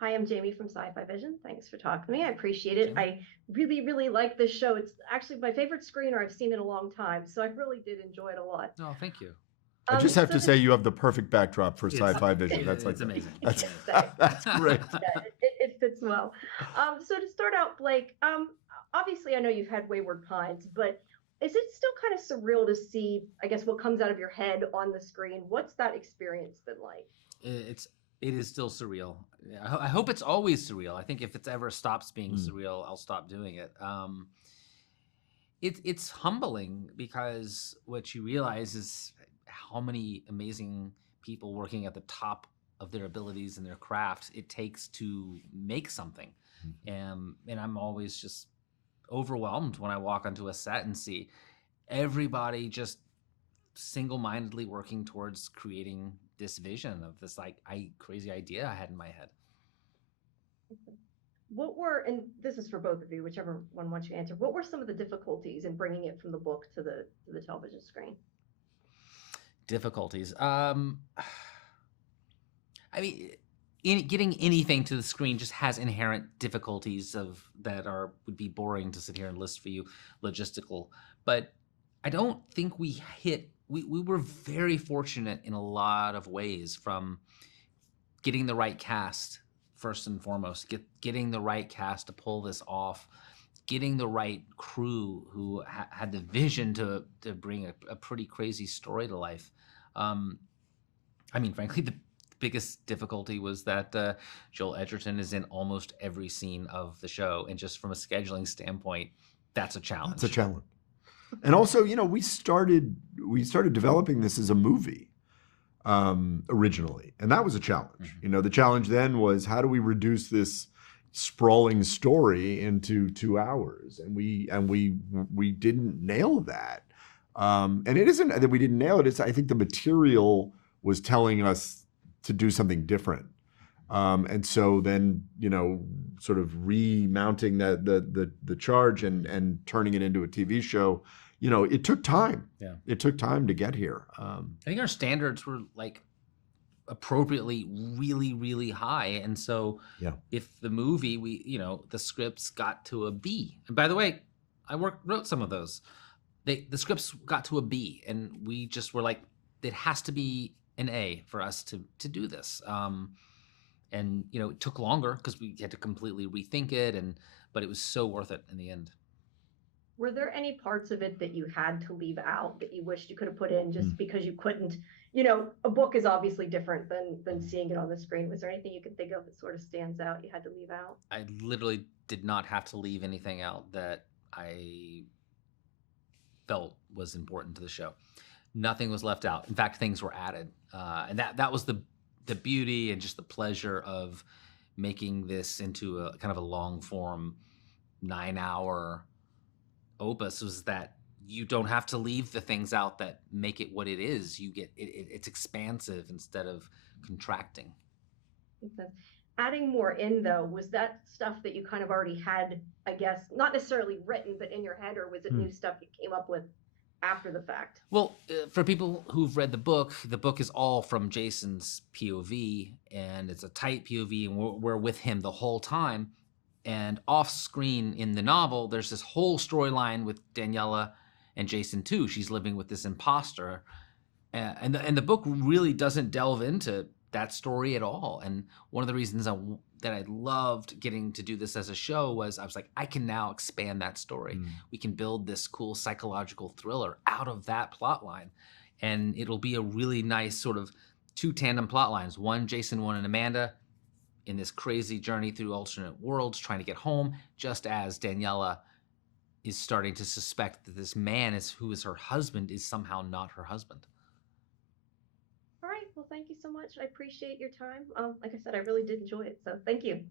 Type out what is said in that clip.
Hi, I'm Jamie from Sci-Fi-Vision. Thanks for talking to me. I appreciate it. Jamie? I really, really like this show. It's actually my favorite screener I've seen in a long time, so I really did enjoy it a lot. Oh, thank you. I just have So to say you have the perfect backdrop for It's sci-fi vision. That's like it's amazing. It's that's amazing. that's great. yeah, it fits well. So to start out, Blake, obviously I know you've had Wayward Pines, but is it still kind of surreal to see, I guess, what comes out of your head on the screen? What's that experience been like? It's it is still surreal. I hope it's always surreal. I think if it's ever stops being surreal, I'll stop doing it. It's humbling because what you realize is how many amazing people working at the top of their abilities and their craft it takes to make something. And I'm always just overwhelmed when I walk onto a set and see everybody just single-mindedly working towards creating this vision of this crazy idea I had in my head. What were, and this is for both of you, whichever one wants you to answer, what were some of the difficulties in bringing it from the book to the television screen? Difficulties. I mean, getting anything to the screen just has inherent difficulties of that are would be boring to sit here and list for you, logistical. But I don't think we hit. We were very fortunate in a lot of ways, from getting the right cast first and foremost, getting the right cast to pull this off, getting the right crew who had the vision to bring a pretty crazy story to life. Um, I mean, frankly, the biggest difficulty was that Joel Edgerton is in almost every scene of the show, and just from a scheduling standpoint, that's a challenge. It's a challenge. And also, we started developing this as a movie originally, and that was a challenge. The challenge then was, how do we reduce this sprawling story into 2 hours? And we didn't nail that. And it isn't that we didn't nail it. It's, I think, the material was telling us to do something different. And so then, sort of remounting the charge and turning it into a TV show, it took time. Yeah. It took time to get here. I think our standards were appropriately really, really high. And so Yeah. if the movie, the scripts got to a B, and by the way, I wrote some of those. The scripts got to a B, and we just were like, it has to be an A for us to do this. And it took longer because we had to completely rethink it, but it was so worth it in the end. Were there any parts of it that you had to leave out that you wished you could have put in just because you couldn't? A book is obviously different than seeing it on the screen. Was there anything you could think of that sort of stands out you had to leave out? I literally did not have to leave anything out that I felt was important to the show. Nothing was left out. In fact, things were added, and that was the beauty and just the pleasure of making this into a kind of a long form 9-hour opus, was that you don't have to leave the things out that make it what it is. You get it's expansive instead of contracting. Makes sense. Adding more in, though, was that stuff that you kind of already had, I guess, not necessarily written, but in your head, or was it new stuff you came up with after the fact? Well, for people who've read the book is all from Jason's POV, and it's a tight POV, and we're with him the whole time. And off screen in the novel, there's this whole storyline with Daniela and Jason too. She's living with this imposter, and the book really doesn't delve into that story at all. And one of the reasons that I loved getting to do this as a show was I was like, I can now expand that story. We can build this cool psychological thriller out of that plot line, and it'll be a really nice sort of two tandem plot lines. One, Jason, one, and Amanda in this crazy journey through alternate worlds, trying to get home, just as Daniela is starting to suspect that this man who is her husband is somehow not her husband. All right. Well, thank you so much. I appreciate your time. Like I said, I really did enjoy it. So thank you.